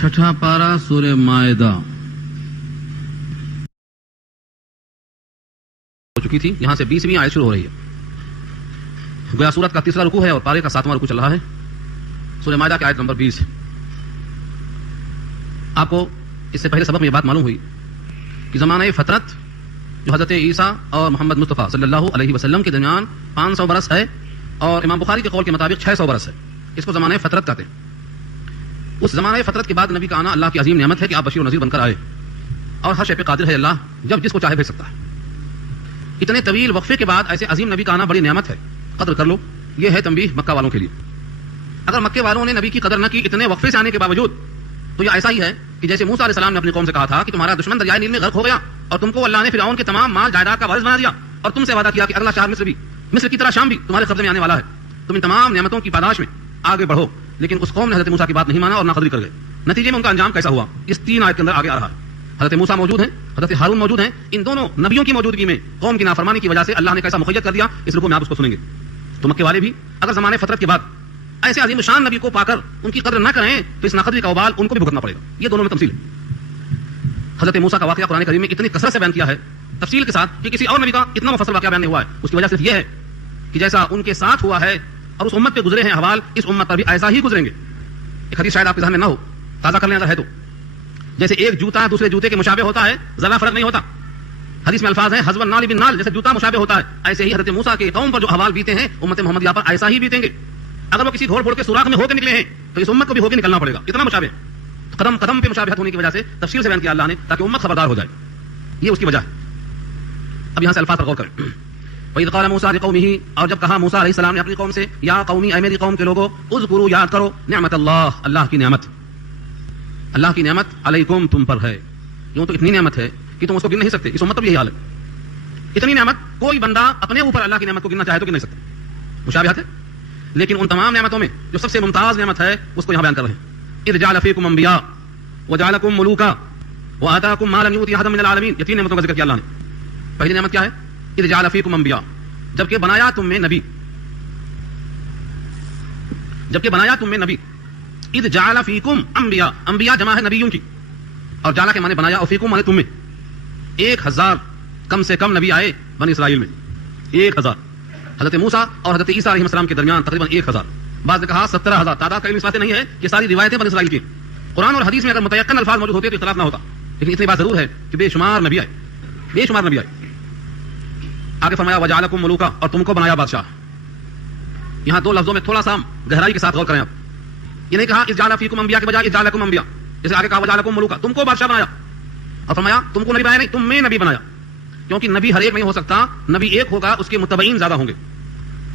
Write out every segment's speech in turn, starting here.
چھٹا پارہ سورہ مائدہ ہو چکی تھی. یہاں سے 20ویں آیت شروع ہو رہی ہے. گویا سورت کا تیسرا رکوع ہے اور پارے کا 7واں رکوع چل رہا ہے. سورہ مائدہ کی آیت نمبر 20. آپ کو اس سے پہلے سبق میں یہ بات معلوم ہوئی کہ زمانہ فطرت جو حضرت عیسیٰ اور محمد مصطفیٰ صلی اللہ علیہ وسلم کے درمیان 500 برس ہے اور امام بخاری کے قول کے مطابق 600 برس ہے. اس کو زمانہ فطرت کہتے ہیں. اس زمانہ فطرت کے بعد نبی کا آنا اللہ کی عظیم نعمت ہے کہ آپ بشیر و نذیر بن کر آئے اور ہر شے پہ قادر ہے اللہ، جب جس کو چاہے بھیج سکتا ہے. اتنے طویل وقفے کے بعد ایسے عظیم نبی کا آنا بڑی نعمت ہے، قدر کر لو. یہ ہے تنبیہ مکہ والوں کے لیے. اگر مکے والوں نے نبی کی قدر نہ کی اتنے وقفے سے آنے کے باوجود، تو یہ ایسا ہی ہے کہ جیسے موسیٰ علیہ السلام نے اپنی قوم سے کہا تھا کہ تمہارا دشمن دریائے نیل میں غرق ہو گیا اور تم کو اللہ نے فرعون کے تمام مال جائیداد کا وارث بنا دیا اور تم سے وعدہ کیا کہ اگلا شہر مصر کی طرح شام بھی تمہارے قبضے میں آنے والا ہے. تم ان تمام نعمتوں کی پاداش میں آگے بڑھو. لیکن اس قوم نے حضرت موسیٰ کی بات نہیں مانا اور ناقدری کر گئے. نتیجے میں ان کا انجام کیسا ہوا اس 3 آیت کے اندر آگے آ رہا ہے. حضرت موسیٰ موجود ہیں، حضرت ہارون موجود ہیں. ان دونوں نبیوں کی موجودگی میں قوم کی نافرمانی کی وجہ سے اللہ نے کیسا مخیت کر دیا، اس رکوع میں آپ اس کو سنیں گے. تو مکے والے بھی اگر زمانے فطرت کے بعد ایسے عظیم شان نبی کو پا کر ان کی قدر نہ کریں تو اس ناقدری کا وبال ان کو بھی بھگتنا پڑے گا. یہ دونوں میں تمثیل ہے. حضرت موسیٰ کا واقعہ قرآن کریم میں اتنی کثرت سے بیان کیا ہے تفصیل کے ساتھ کہ کسی اور نبی کا اتنا مفصل واقعہ بیان نہیں ہوا ہے. اس کی وجہ صرف یہ ہے کہ جیسا ان کے ساتھ ہوا ہے اور اس امت پہ گزرے ہیں احوال، اس امت پر بھی ایسا ہی گزریں گے. ایک حدیث شاید آپ کے ذہن میں نہ ہو، تازہ کر لیں اگر ہے تو. جیسے ایک جوتا دوسرے جوتے کے مشابہ ہوتا ہے، ذرا فرق نہیں ہوتا. حدیث میں الفاظ ہیں حذو النال بالنال، جیسے جوتا مشابہ ہوتا ہے، ایسے ہی حضرت موسیٰ کے قوم پر جو احوال بیتے ہیں امت محمدیہ پر ایسا ہی بیتیں گے. اگر وہ کسی دھوڑ پھوڑ کے سوراخ میں ہو کے نکلے ہیں تو اس امت کو بھی ہو کے نکلنا پڑے گا. اتنا مشابہ، قدم قدم پہ مشابہت ہونے کی وجہ سے تفصیل سے بیان کیا اللہ نے تاکہ امت خبردار ہو جائے. یہ اس کی وجہ ہے. اب یہاں سے الفاظ پر غور کریں. وَإِذْ قَالَ مُوسَىٰ لِقَوْمِهِ، اور جب کہا موسیٰ علیہ السلام نے اپنی قوم سے، یا قومی اے میری قوم کے لوگوں، اذکروا یاد کرو نعمت اللہ، اللہ کی نعمت. اللہ کی نعمت علیکم تم پر ہے. یوں تو اتنی نعمت ہے کہ تم اس کو گن نہیں سکتے. اس امت پر بھی یہی حال ہے. اتنی نعمت کوئی بندہ اپنے اوپر اللہ کی نعمت کو گننا چاہے تو گن نہیں سکتا. مشابہت ہے. لیکن ان تمام نعمتوں میں جو سب سے ممتاز نعمت ہے اس کو یہاں بیان کر رہے ہیں. اذ جعل فیکم انبیاء وجعلکم ملوکا وآتاکم ما لم یؤت احدا من العالمین. یہ 3 نعمتوں کا ذکر کیا اللہ نے. پہلی نعمت کیا ہے؟ اذ جعل فیکم انبیاء، جبکہ بنایا تم میں نبی. جبکہ بنایا تم میں نبی. اذ جعل فیکم انبیاء، انبیاء جمع ہے نبیوں کی، اور جعل کے معنی بنایا اور فیکم معنی تم میں. 1000 کم سے کم نبی آئے بنی اسرائیل میں. 1000. حضرت موسیٰ اور حضرت عیسیٰ علیہ السلام کے درمیان تقریباً 1000. بعض نے کہا 17,000. تعداد کا علم اس بات سے نہیں ہے کہ ساری روایتیں بنی اسرائیل کی. قرآن اور حدیث میں اگر متیقن الفاظ موجود ہوتے تو اختلاف نہ ہوتا. لیکن اتنی بات ضرور ہے کہ بے شمار نبی آئے، بے شمار نبی آئے. آگے فرمایا وجعلکم ملوکا، اور تم کو بنایا بادشاہ. یہاں 2 لفظوں میں تھوڑا سا گہرائی کے ساتھ غور کریں آپ. یہ نہیں کہا اذ جعل فیکم انبیاء کے بجائے اذ جعلکم انبیاء. جیسے آگے کہا وجعلکم ملوکا، تم کو بادشاہ بنایا، اور فرمایا تم کو نبی بنایا نہیں، تم میں نبی بنایا. کیونکہ نبی ہر ایک نہیں ہو سکتا. نبی ایک ہوگا، اس کے متبعین زیادہ ہوں گے،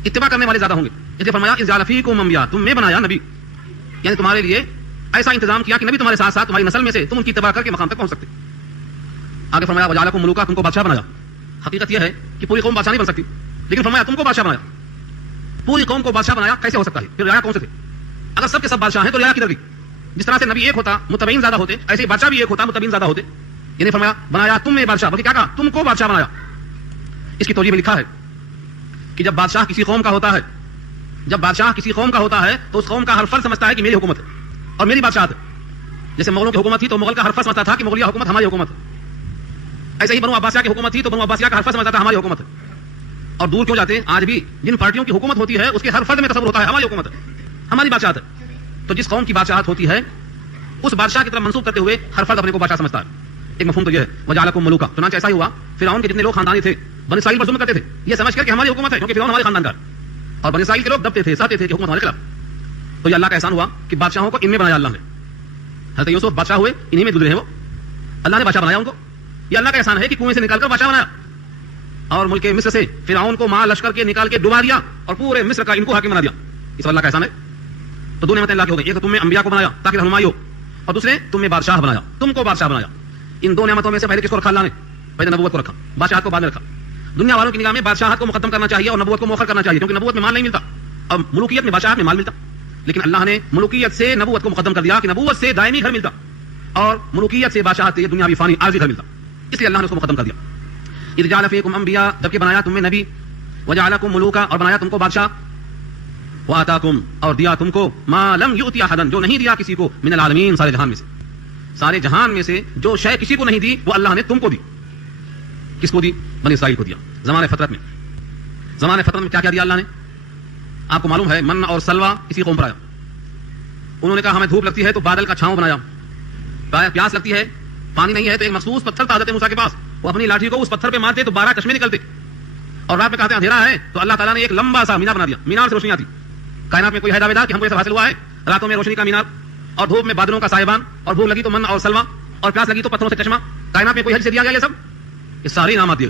اتباع کرنے والے زیادہ ہوں گے. اس لیے فرمایا اذ جعل فیکم انبیاء، تم میں بنایا نبی. یعنی تمہارے لیے ایسا انتظام کیا کہ نبی تمہارے ساتھ ساتھ تمہاری نسل میں سے تم ان کی اتباع کر کے مقام تک پہنچ سکتے. آگے فرمایا وجعلکم ملوکا، تم کو بادشاہ بنایا. حقیقت یہ ہے کہ پوری قوم بادشاہ نہیں بن سکتی، لیکن فرمایا تم کو بادشاہ بنایا. پوری قوم کو بادشاہ بنایا کیسے ہو سکتا ہے؟ پھر رعایا کون سے تھے؟ اگر سب کے سب بادشاہ ہیں تو رعایا کدھر گئی؟ جس طرح سے نبی ایک ہوتا متبعین زیادہ ہوتے، ایسے ہی بادشاہ بھی ایک ہوتا متبعین زیادہ ہوتے. یعنی فرمایا بنایا تم میں بادشاہ، بلکہ کیا کہا؟ تم کو بادشاہ بنایا. اس کی توجیہ میں لکھا ہے کہ جب بادشاہ کسی قوم کا ہوتا ہے، جب بادشاہ کسی قوم کا ہوتا ہے تو اس قوم کا ہر فرد سمجھتا ہے کہ میری حکومت ہے اور میری بادشاہت ہے. جیسے مغلوں کی حکومت تھی تو مغل کا ہر فرد سمجھتا تھا کہ مغلیہ حکومت ہماری حکومت ہے. ایسے ہی بنو عباسیہ کی حکومت تھی تو بنو عباسیہ کا ہر فرد سمجھتا تھا ہماری حکومت ہے. اور دور کیوں جاتے، آج بھی جن پارٹیوں کی حکومت ہوتی ہے اس کے ہر فرد میں تصور ہوتا ہے ہماری حکومت ہے، ہماری بادشاہت ہے. تو جس قوم کی بادشاہت ہوتی ہے اس بادشاہ کی طرف منسوب کرتے ہوئے ہر فرد اپنے کو بادشاہ سمجھتا ہے. ایک مفہوم تو یہ ہے وجعلکم ملوکا. چنانچہ ایسا ہی ہوا، فرعون کے جتنے لوگ خاندانی تھے بنی اسرائیل پر ظلم کرتے تھے یہ سمجھ کر کہ ہماری حکومت ہے، کیونکہ فرعون ہمارے خاندان کا ہے. اور بنی اسرائیل کے لوگ دبتے تھے، سہتے تھے کہ حکومت ہمارے خلاف. تو یہ اللہ کا احسان ہوا کہ بادشاہوں کو ان میں بنایا اللہ نے. حضرت یوسف بادشاہ ہوئے، انہی میں گزرے ہیں وہ، اللہ نے بادشاہ بنایا ان کو. یہ اللہ کا احسان ہے کہ کنویں سے نکال کر بادشاہ بنایا. اور ملک مصر سے فرعون کو مال لشکر کے نکال کے ڈبا دیا اور پورے مصر کا ان کو حاکم بنا دیا. اس اللہ کا احسان ہے. تو 2 نعمتیں اللہ کی ہو گئی. ایک تو تم میں انبیاء کو بنایا تاکہ رہنمائی ہو، اور دوسرے تم میں بادشاہ بنایا، تم کو بادشاہ بنایا. ان 2 نعمتوں میں سے پہلے کس کو رکھا اللہ نے؟ پہلے نبوت کو رکھا، بادشاہت کو بعد میں رکھا. دنیا والوں کی نگاہ میں بادشاہت کو مقدم کرنا چاہیے اور نبوت کو مؤخر کرنا چاہیے، کیونکہ نبوت میں مال نہیں ملتا اور ملوکیت میں بادشاہت میں مال ملتا. لیکن اللہ نے ملوکیت سے نبوت کو مقدم کر دیا کہ نبوت سے دائمی گھر ملتا اور ملوکیت سے بادشاہت سے دنیاوی فانی عارضی گھر ملتا. اس لیے اللہ نے اس کو مقدم کر دیا. اذ جعل فیکم انبیاء، جبکہ بنایا تم میں نبی. وجعلکم ملوکا، اور بنایا تم کو بادشاہ. وآتاکم، اور دیا تم کو ما لم یؤت احدا، جو نہیں دیا کسی کو من العالمین، سارے جہان میں سے. سارے جہان میں سے جو شے کسی کو نہیں دی وہ اللہ نے تم کو دی. کس کو دی؟ بنی اسرائیل کو دیا. زمانے فطرت میں کیا کیا دیا اللہ نے؟ آپ کو معلوم ہے من اور سلوا کسی قوم پر آیا. انہوں نے کہا ہمیں دھوپ لگتی ہے تو بادل کا چھاؤں بنایا, پیاس لگتی ہے پانی نہیں ہے تو ایک مخصوص پتھر تھا حضرت موسیٰ کے پاس, وہ اپنی لاٹھی کو اس پتھر پہ مارتے تو 12 چشمے نکلتے, اور رات میں کہتے ہیں اندھیرا ہے تو اللہ تعالیٰ نے ایک لمبا سا مینار بنا دیا, مینار سے روشنی آتی. کائنات میں کوئی ہے دعویدار کہ ہم کو یہ سب حاصل ہوا ہے؟ راتوں میں روشنی کا مینار, اور دھوپ میں بادلوں کا سائبان, اور بھوک لگی تو من اور سلوا, اور پیاس لگی تو پتھروں سے چشمہ. کائنات میں کوئی حج سے دیا گیا یہ سب؟ یہ سارے انعامات دیے.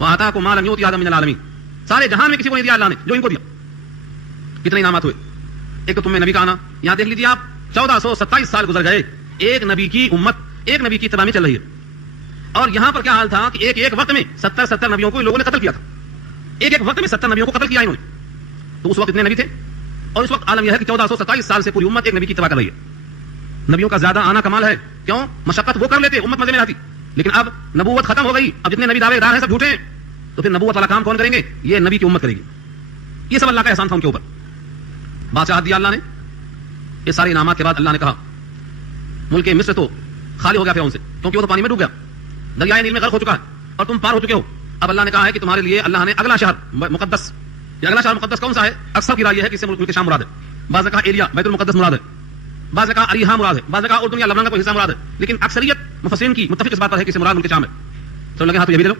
وَآتَاكُم مَا لَمْ يُؤْتِ أَحَدًا مِنَ الْعَالَمِينَ. سارے جہان میں کسی کو نہیں دیا اللہ نے جو ان کو دیا. کتنے انعامات ہوئے؟ ایک تو تم میں نبی کا آنا. یہاں دیکھ لیجیے آپ 1427 سال گزر گئے, ایک نبی کی امت ایک نبی کی اتباع میں چل رہی ہے. اور یہاں پر کیا حال تھا کہ ایک وقت میں 70 نبیوں کو لوگوں نے قتل کیا تھا. ایک وقت میں 70 نبیوں کو قتل کیا انہوں نے. تو اس وقت اتنے نبی تھے, اور اس وقت عالم یہ ہے کہ 1427 سال سے پوری امت ایک نبی کی اتباع کر رہی ہے. نبیوں کا زیادہ آنا کمال ہے. کیوں؟ مشقت وہ کر لیتے, امت مزے میں آتی. لیکن اب نبوت ختم ہو گئی, اب جتنے نبی دعوے دار ہیں سب جھوٹے ہیں, تو پھر نبوت والا کام کون کریں گے؟ یہ نبی کی امت کرے گی. یہ سب اللہ کا احسان تھا ان کے اوپر. بادشاہت دیا اللہ نے. یہ سارے انعامات کے بعد اللہ نے کہا ملک مصر تو خالی ہو گیا فرعون سے, کیونکہ وہ تو پانی میں ڈوب گیا, دریائے نیل میں غرق ہو چکا ہے, اور تم پار ہو چکے ہو. اب اللہ نے کہا ہے کہ تمہارے لیے اللہ نے اگلا شہر مقدس, یہ اگلا شہر مقدس کون سا ہے؟ اکثر کی رائے ہے کہ اس سے ملک شام مراد ہے. بعض نے کہا ایریا بیت المقدس مراد ہے, بعض نے کہا اریحا مراد ہے, بعض نے کہا اردن یا لبنان کا کوئی حصہ مراد ہے. لیکن اکثریت مفسرین کی متفق اس بات پر ہے کہ اس سے مراد ملک شام ہے. تو لگے ہاں تو یہ بھی لے لو.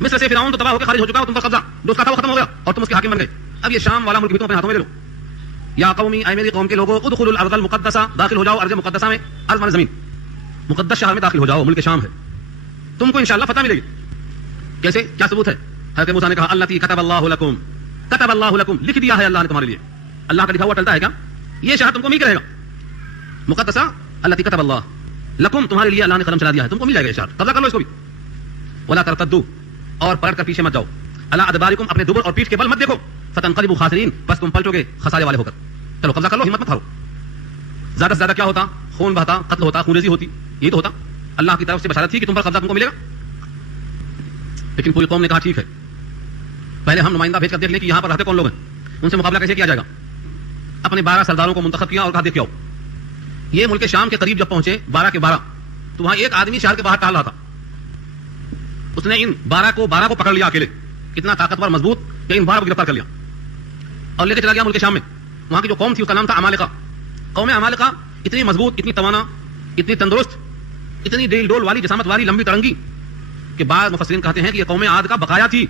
مصر سے فرعون تو تباہ ہو کے خارج ہو چکا ہے, تم پر قبضہ جو اس کا تھا وہ ختم ہو گیا, اور تم اس کے حاکم بن گئے. اب یہ شام والا ملک بھی تم اپنے ہاتھوں میں لے لو. یا قومی, اے میری قوم کے لوگوں, ادخلوا الارض المقدسہ, داخل ہو جاؤ ارض مقدسہ میں. ارض مانے زمین, مقدس شہر میں داخل ہو جاؤ, ملک شام ہے, تم کو انشاءاللہ فتح ملے گی. کیسے؟ کیا ثبوت ہے؟ حضرت موسیٰ نے کہا اللاتی کتب اللہ لکم, کتب اللہ لکم, لکھ دیا ہے اللہ نے تمہارے لیے. اللہ کا لکھا ہوا ٹلتا ہے کیا؟ یہ شہر تم کو مل کے رہے گا. مقدسہ اللاتی کتب اللہ لکم, تمہارے لیے اللہ نے قلم چلا دیا ہے, تم کو مل جائے گا یہ شہر, قبضہ کر لو اس کو بھی. ولا ترتدوا, اور پلٹ کر پیچھے مت جاؤ. الا ادبارکم, اپنے دبر اور پیٹھ کے بل مت دیکھو. فتنقلبوا خاسرین, بس تم پلٹو گے خسارے والے ہو کر. چلو قبضہ کر لو, ہمت مت ہارو. زیادہ سے زیادہ کیا ہوتا؟ خون بہتا, قتل ہوتا, خونریزی ہوتی, یہی تو ہوتا. اللہ کی طرف سے بشارت تھی کہ تم پر قبضہ تم کو ملے گا. لیکن پوری قوم نے کہا ٹھیک ہے, پہلے ہم نمائندہ بھیج کر دیکھ لیں کہ یہاں پر رہتے کون لوگ ہیں, ان سے مقابلہ کیسے کیا جائے گا. اپنے 12 سرداروں کو منتخب کیا اور کہا دیکھ آؤ. یہ ملک شام کے قریب جب پہنچے 12 کے 12, تو وہاں ایک آدمی شہر کے باہر ٹہل رہا تھا. اس نے ان 12 کو پکڑ لیا اکیلے, کتنا طاقتور مضبوط, کہ ان 12 کو گرفتار کر لیا اور لے کے چلا گیا ملک شام میں. وہاں کی جو قوم تھی اس کا نام تھا عمالقہ. قوم عمالقہ اتنی مضبوط, اتنی توانا, اتنی تندرست, اتنی ڈیل ڈول والی, جسامت والی, لمبی ترنگی, کہ بعض مفسرین کہتے ہیں کہ یہ قوم عاد کا بقایا تھی.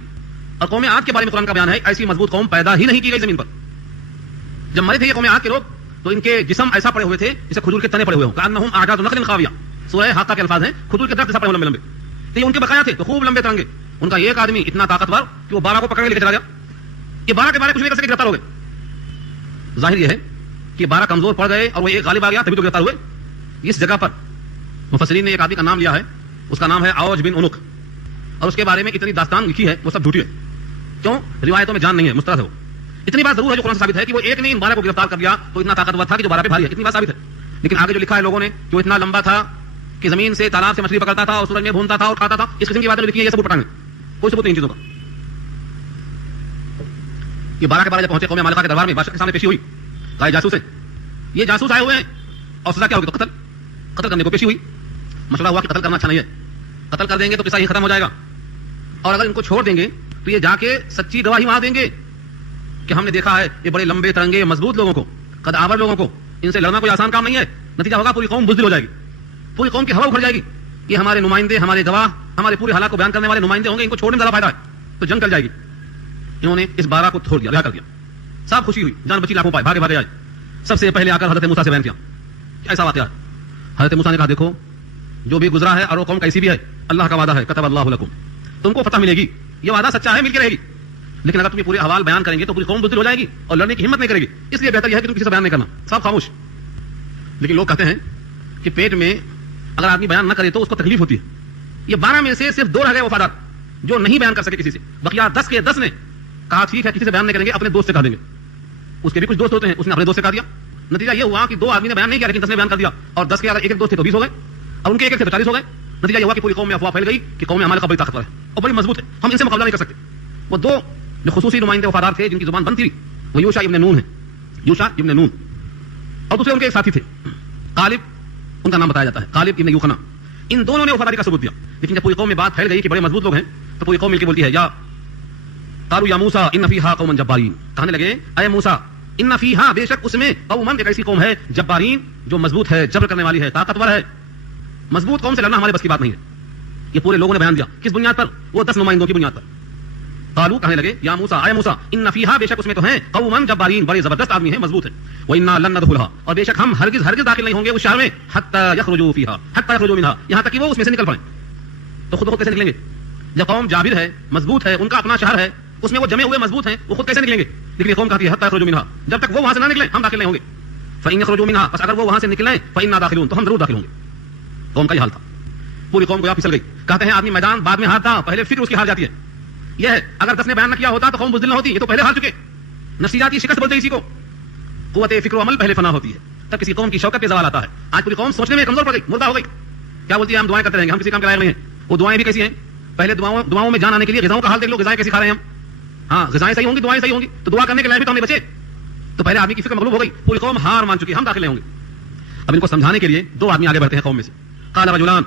اور قوم عاد کے بارے میں قرآن کا بیان ہے ایسی مضبوط قوم پیدا ہی نہیں کی گئی زمین پر. جب مرے تھے یہ قوم عاد کے لوگ تو ان کے جسم ایسا پڑے ہوئے تھے جیسے کھجور کے تنے پڑے ہوئے ہوں, کانہم اعجاز نخل خاویہ. سورہ حاقہ کے الفاظ ہیں, کھجور کے درخت جیسا پڑے ہوئے لمبے لمبے. تو یہ ان کے بقایا تھے, تو خوب لمبے ترنگے. ان کا ایک آدمی اتنا طاقتور کہ وہ 12 کو پکڑ کے لے کے چلا گیا. یہ 12 کے 12 کچھ نہیں کر سکے, گرفتار ہو گئے. ظاہر یہ ہے کہ 12 کمزور پڑ گئے اور وہ ایک غالب آ گیا, تبھی تو گرفتار ہوئے. اس جگہ پر مفسرین نے ایک آدمی کا نام لیا ہے, اس کا نام ہے عوج بن عنق, اور اس کے بارے میں اتنی داستان لکھی ہے وہ سب جھوٹی ہے. کیوں؟ روایتوں میں جان نہیں ہے, مسترد ہے وہ. اتنی بات ضرور ہے جو قرآن سے ثابت ہے کہ وہ ایک نے ان 12 کو گرفتار کر لیا تو اتنا طاقتور تھا کہ جو 12 پہ بھاری ہے, اتنی بات ثابت ہے. لیکن آگے جو لکھا ہے لوگوں نے کہ وہ اتنا لمبا تھا کہ زمین سے تالاب سے مچھلی پکڑتا تھا اور سورج میں بھونتا تھا اور کھاتا تھا, اس قسم کی باتیں لکھی ہیں. یہ سب پٹانگ ہے, کوئی ثبوت نہیں ان چیزوں کا. یہ 12 کے 12 جب پہنچے قوم عمالقہ کے دربار میں, بادشاہ کے سامنے پیشی ہوئی. کہا جاسوس ہے, یہ جاسوس آئے ہوئے ہیں, اور سزا کیا ہوگی؟ تو قتل کرنے کو پیشی ہوئی. مشورہ ہوا کہ قتل کرنا اچھا نہیں ہے, قتل کر دیں گے تو قصہ ہی ختم ہو جائے گا, اور اگر ان کو چھوڑ دیں گے تو یہ جا کے سچی گواہی وہاں دیں گے کہ ہم نے دیکھا ہے یہ بڑے لمبے ترنگے مضبوط لوگوں کو, قد آور لوگوں کو, ان سے لڑنا کوئی آسان کام نہیں ہے. نتیجہ ہوگا پوری قوم بزدل ہو جائے گی, پوری قوم کی ہوا اکھڑ جائے گی. یہ ہمارے نمائندے, ہمارے گواہ, ہمارے پورے حالات کو بیان کرنے والے نمائندے ہوں گے, ان کو چھوڑنے میں زیادہ فائدہ ہے, تو جنگ چل جائے گی. انہوں نے اس 12 کو چھوڑ دیا, رہا کر دیا. سب خوشی ہوئی, جان بچی لاکھوں پائے, بھاگے بھاگے آئے. سب سے پہلے آ کر حضرت موسیٰ سے بیان کیا. ایسا واقعہ ہے. حضرت موسیٰ نے کہا دیکھو جو بھی گزرا ہے اور وہ قوم کیسی بھی ہے, اللہ کا وعدہ ہے, کتب اللہ لکم, تم کو فتح ملے گی. یہ وعدہ سچا ہے, مل کے رہے گی. لیکن اگر تم یہ پورے حوال بیان کریں گے تو پوری قوم بزدل ہو جائے گی اور لڑنے کی ہمت نہیں کرے گی. اس لیے بہتر یہ ہے کہ تم کسی سے بیان نہیں کرنا, سب خاموش. لیکن لوگ کہتے ہیں کہ پیٹ میں اگر آدمی بیان نہ کرے تو اس کو تکلیف ہوتی ہے. یہ 12 میں سے صرف 2 رہ گئے وفادار جو نہیں بیان کر سکے کسی سے. بقیہ 10 کے 10 نے کہا ٹھیک ہے کسی سے بیان نہیں کریں گے, اپنے دوست سے کہہ دیں گے. اس کے بھی کچھ دوست ہوتے ہیں, اس نے اپنے دوست سے کہہ دیا. نتیجہ یہ ہوا کہ 2 آدمی نے بیان نہیں کیا لیکن 10 نے بیان کر دیا, اور 10 کے اگر ایک دوست تھے تو 20 ہو گئے, اور ان کے ایک سے 40 ہو گئے. نتیجہ یہ ہوا کہ پوری قوم میں افواہ پھیل گئی کہ قوم عمالقہ بڑی طاقتور ہے اور بڑی مضبوط ہے, ہم ان سے مقابلہ نہیں کر سکتے. وہ 2 جو خصوصی نمائندے وفادار تھے جن کی زبان بند تھی وہ یوشع ابن نون ہے, یوشع ابن نون, اور دوسرے ان کے ایک ساتھی تھے غالب ان کا نام بتایا جاتا ہے غالب ابن یوخنا. ان دونوں نے وفاداری کا ثبوت دیا. لیکن جب پوری قوم میں بات پھیل گئی کہ بڑے مضبوط لوگ ہیں تو پوری قوم مل کے بولتی ہے قالوا یا موسیٰ ان فیہا قوما جبارین. کہنے لگے اے موسیٰ ان فیہا بے شک اس میں قوما ایک ایسی قوم ہے جبارین جو مضبوط ہے, جبر کرنے والی ہے, طاقتور ہے. مضبوط قوم سے لڑنا ہمارے بس کی بات نہیں ہے. یہ پورے لوگوں نے بیان دیا. کس بنیاد پر؟ وہ 10 نمائندوں کی بنیاد پر. قالوا کہنے لگے یا موسیٰ اے موسیٰ ان فیہا بے شک اس میں تو ہیں قوما جبارین بڑے زبردست آدمی ہیں, مضبوط ہیں. وَإِنَّا لَن نَدْخُلَهَا اور بے شک ہم ہرگز داخل نہیں ہوں گے اس شہر میں حتی یخرجوا فیہا حتی یخرجوا منہا یہاں تک کہ وہ اس میں سے نکل پڑیں. تو خود بخود کیسے نکلیں گے؟ جب قوم جابر ہے, مضبوط ہے, ان کا اپنا شہر ہے, اس میں وہ جمے ہوئے مضبوط ہیں, وہ خود کیسے نکلیں گے؟ لیکن قوم کہتی ہے حتی یخرجوا منہا, جب تک وہ وہاں سے نہ نکلیں ہم داخل نہیں ہوں گے. فَإِن يَخْرُجُوا مِنْهَا بس اگر وہ وہاں سے نکلیں فَإِنَّا دَاخِلُونَ تو ہم ضرور داخل ہوں گے. قوم کا یہ حال تھا. پوری قوم کو یہاں پھسل گئی. کہتے ہیں آدمی میدان بعد میں ہارتا, پہلے فکر اس کی ہار جاتی ہے. یہ ہے اگر 10 نے بیان نہ کیا ہوتا تو قوم بزدل نہ ہوتی, یہ تو پہلے ہار چکے. نفسیاتی شکست بولتے اسی کو. قوت فکر و عمل پہلے فنا ہوتی ہے, تب کسی قوم کی شوکت پہ زوال آتا ہے. آج پوری قوم سوچنے میں کمزور پڑ گئی, مردہ ہو گئی. کیا بولتی ہے ہم دعائیں کرتے رہیں گے, ہم کسی کام کے لائق نہیں ہیں. وہ دعائیں بھی کیسی ہیں؟ پہلے دعاؤں میں جان آنے کے لیے غذاؤں کا حال دیکھ لو, غذائیں کیسی کھا رہے ہیں ہم. ہاں غذائیں صحیح ہوں گی, دعائیں صحیح ہوں گی, تو دعا کرنے کے لائق بھی تو ہم نہیں بچے. تو پہلے آدمی کی فکر مغلوب ہو گئی, پوری قوم ہار مان چکی, ہم داخل نہیں ہوں گے. اب ان کو سمجھانے کے لیے 2 آدمی آگے بڑھتے ہیں قوم میں سے. قال رجلان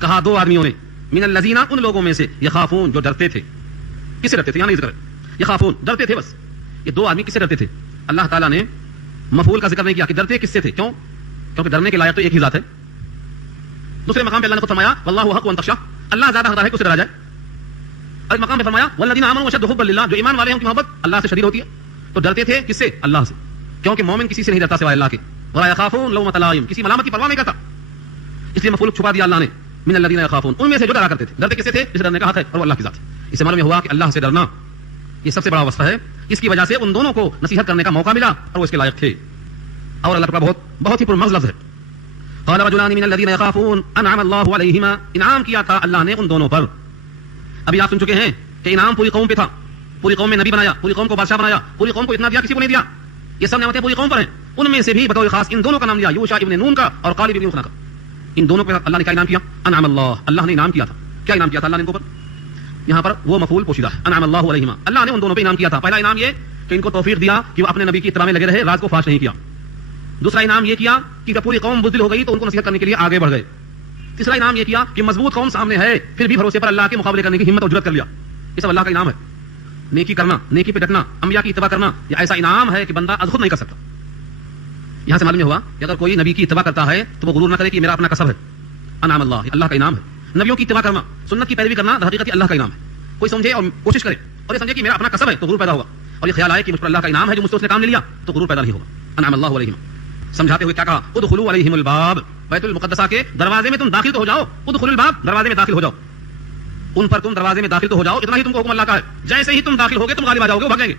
کہا 2 آدمیوں نے من الذین ان لوگوں میں سے یخافون جو ڈرتے تھے. کس سے ڈرتے تھے؟ یہاں نہیں ذکر ہے. یخافون ڈرتے تھے بس. یہ 2 آدمی کس سے ڈرتے تھے؟ اللہ تعالیٰ نے مفعول کا ذکر نہیں کیا کہ ڈرتے کس سے تھے. کیوں؟ کیونکہ ڈرنے کے لائق تو ایک ہی ذات ہے. دوسرے مقام پہ اللہ نے خود فرمایا واللہ حق ان تخشى, اللہ زیادہ حقدار ہے کہ اسے ڈرا جائے. اور مقام پہ فرمایا والذین آمنوا اشد حبا للہ, جو ایمان والے ہیں ان کی محبت اللہ سے شدید ہوتی ہے. تو ڈرتے تھے کس سے؟ اللہ سے. کیونکہ مومن کسی سے نہیں ڈرتا سوائے اللہ کے. ولا یخافون لومۃ لائم, کسی ملامت کی پرواہ نہیں کرتا. اس لیے مفعول چھپا دیا اللہ نے من الذین یخافون, ان میں سے جو ڈرا کرتے تھے. ڈرتے کس سے تھے؟ جس ڈرنے کا حق ہے اور وہ اللہ کی ذات ہے. اس سے معلوم ہوا کہ اللہ سے ڈرنا یہ سب سے بڑا وصف ہے. اس کی وجہ سے ان دونوں کو نصیحت کرنے کا موقع ملا اور وہ اس کے لائق تھے. اور اللہ کا بہت ہی پرمغز لفظ ہے. قال رجلان من الذين يخافون انعم الله عليهما, انعام کیا تھا اللہ نے ان دونوں پر. ابھی آپ سن چکے ہیں کہ انعام پوری قوم پہ تھا. پوری قوم میں نبی بنایا, پوری قوم کو بادشاہ بنایا, پوری قوم کو اتنا دیا کسی کو نہیں دیا. یہ سب نعمتیں پوری قوم پر ہیں. ان میں سے بھی بطور خاص ان دونوں کا نام لیا, یوشع ابن نون کا اور غالب ابن یوخنا کا. ان دونوں پر اللہ نے کیا انعام کیا؟ انعم اللہ نے انعام کیا تھا. کیا انعام کیا تھا اللہ نے ان کو پر؟ یہاں پر وہ مفعول پوشیدہ ہے, انعم اللہ علیہما, اللہ نے ان دونوں پہ انعام کیا تھا. پہلا انعام یہ کہ ان کو توفیق دیا کہ وہ اپنے نبی کی اتباع میں لگے رہے, راز کو فاش نہیں کیا. دوسرا انعام یہ کیا کہ جب پوری قوم بزدل ہو گئی تو ان کو نصیحت کرنے کے لیے آگے بڑھ گئے. تیسرا انعام یہ کیا کہ مضبوط قوم سامنے ہے پھر بھی بھروسے پر اللہ کے مقابلے کرنے کی ہمت اور جرأت کر لیا. یہ سب اللہ کا انعام ہے. نیکی کرنا, نیکی پہ ڈٹنا, انبیاء کی اتباع کرنا, یہ ایسا انعام ہے کہ بندہ از خود نہیں کر سکتا. یہاں سے معلوم ہوا کہ اگر کوئی نبی کی اتباع کرتا ہے تو وہ غرور نہ کرے کہ میرا اپنا کسب ہے. انعام اللہ کا انعام ہے. نبیوں کی اتباع کرنا, سنت کی پیروی کرنا حقیقت اللہ کا انعام ہے. کوئی سمجھے اور کوشش کرے اور یہ سمجھے کہ میرا اپنا کسب ہے تو غرور پیدا ہوگا, اور یہ خیال آئے کہ مجھ پر اللہ کا انعام ہے جو مجھ سے اس نے کام لے لیا تو غرور پیدا نہیں ہوگا. انعام اللہ علیہم. سمجھاتے ہوئے کیا کہا؟ ادخلوا علیہم الباب, بیت المقدسہ کے دروازے میں تم داخل تو ہو جاؤ. ادخلوا الباب, دروازے میں داخل ہو جاؤ. ان پر تم دروازے میں داخل تو ہو جاؤ, اتنا ہی تم کو حکم اللہ کا ہے. جیسے ہی تم داخل ہوگے تم غالب آ جاؤ گے, بھاگیں گے.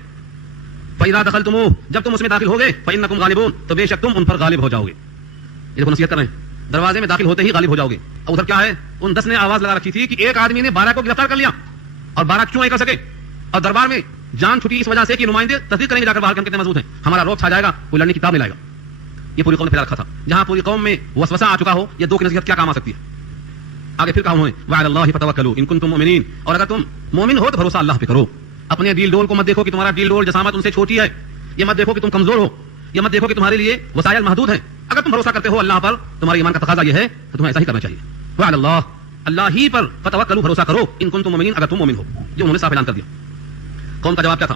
فَإِذَا دَخَلْتُمُوهُ, جب تم اس میں داخل ہوگے فَإِنَّكُمْ غَالِبُونَ, تو بے شک تم ان پر غالب ہو جاؤ گے. یہ دیکھو نصیحت کر رہے ہیں, دروازے میں داخل ہوتے ہی غالب ہو جاؤ گے. اور ادھر کیا ہے, ان 10 نے آواز لگا رکھی تھی کہ ایک آدمی نے 12 کو گرفتار کر لیا اور 12 کیوں نہیں کر سکے, اور دربار میں جان چھٹی اس وجہ سے کہ نمائندے تصدیق کریں گے جا کر باہر کہ ہم کتنے مضبوط ہیں, ہمارا روب چھا جائے گا, کوئی لڑنے کی کتاب نہیں لائے گا. یہ پوری قوم نے پھیلا رکھا تھا. جہاں پوری قوم میں وسوسہ آ چکا ہو, یہ 2 کی نصیحت کیا کام آ سکتی ہے. آگے پھر کہا انہوں نے وعلی اللہ فتوکلوا ان کنتم مؤمنین, اور اگر تم مومن ہو تو بھروسہ اللہ پہ کرو. اپنے ڈیل ڈول کو مت دیکھو کہ تمہارا ڈیل ڈول جسامت ان سے چھوٹی ہے, یہ مت دیکھو کہ تم کمزور ہو, یہ مت دیکھو کہ تمہارے لیے وسائل محدود ہیں. اگر تم بھروسہ کرتے ہو اللہ پر, تمہارے ایمان کا تقاضا یہ ہے تو تمہیں ایسا ہی کرنا چاہیے. وعلی اللہ, اللہ ہی پر فتوکلوا, بھروسہ کرو, ان کنتم مؤمنین, اگر تم مومن ہو. جو انہوں نے صاف اعلان کر دیا. قوم کا جواب کیا تھا؟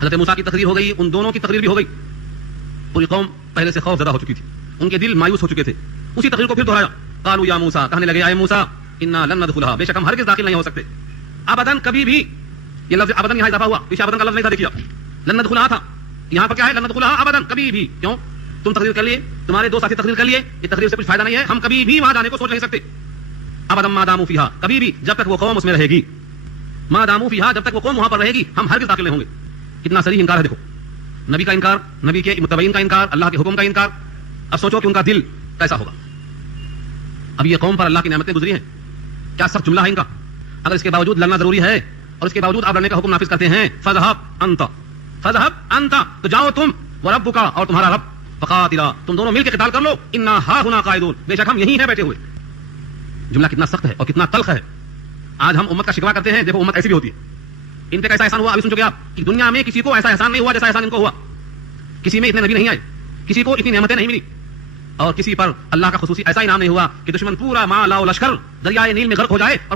حضرت موسیٰ کی تقریر ہو گئی, ان دونوں کی تقریر بھی ہو گئی. پوری قوم پہلے سے خوف زدہ ہو چکی تھی, ان کے دل مایوس ہو چکے تھے. اسی تقریر کو پھر دہرایا. قالوا یا موسیٰ, کہنے لگے اے موسیٰ انا لن ندخلها, بے شک ہم ہرگز داخل نہیں ہو سکتے. ابداً, کبھی بھی. یہ لفظ ابداً یہاں اضافہ ہوا, پیچھے ابداً کا لفظ نہیں تھا. دیکھیے لن ندخلها تھا, یہاں پر کیا ہے لن ندخلها ابداً, کبھی بھی. کیوں؟ تم تقریر کر لیے, تمہارے 2 ساتھی تقریر کر لیے, یہ تقریر سے کچھ فائدہ نہیں ہے, ہم کبھی بھی وہاں جانے کو سوچ نہیں سکتے. ابداً ما داموا فیہا, کبھی بھی جب تک وہ قوم اس میں رہے گی. ما داموا فیہا, جب تک وہ قوم وہاں پر رہے گی ہم ہرگز داخل نہیں ہوں گے. کتنا صریح انکار ہے. دیکھو نبی کا انکار, نبی کے متبعین کا انکار, اللہ کے حکم کا انکار. اب سوچو کہ ان کا دل کیسا ہوگا. اب یہ قوم پر اللہ کی نعمتیں گزری ہیں, کیا سخت جملہ ہے ان کا. اگر اس کے باوجود لڑنا ضروری ہے اور اس کے باوجود آپ لڑنے کا حکم نافذ کرتے ہیں, فذهب انت, تو جاؤ تم, وربک, اور تمہارا رب, فقاتلا, تم دونوں مل کے قتال کر لو, انا ہاہنا قاعدون, بے شک ہم یہیں ہیں بیٹھے ہوئے. جملہ کتنا سخت ہے اور کتنا تلخ ہے. آج ہم امت کا شکوہ کرتے ہیں, دیکھو امت ایسی بھی ہوتی ہے. ان پہ کیسا احسان ہوا ابھی سن چکے آپ کہ دنیا میں کسی کو ایسا احسان نہیں ہوا جیسا احسان ان کو ہوا. کسی میں اتنے نبی نہیں آئے, کسی کو اتنی نعمتیں نہیں ملی, اور کسی پر اللہ کا خصوصی ایسا انعام نہیں ہوا کہ دشمن پورا مال و لشکر دریائے نیل میں غرق ہو جائے اور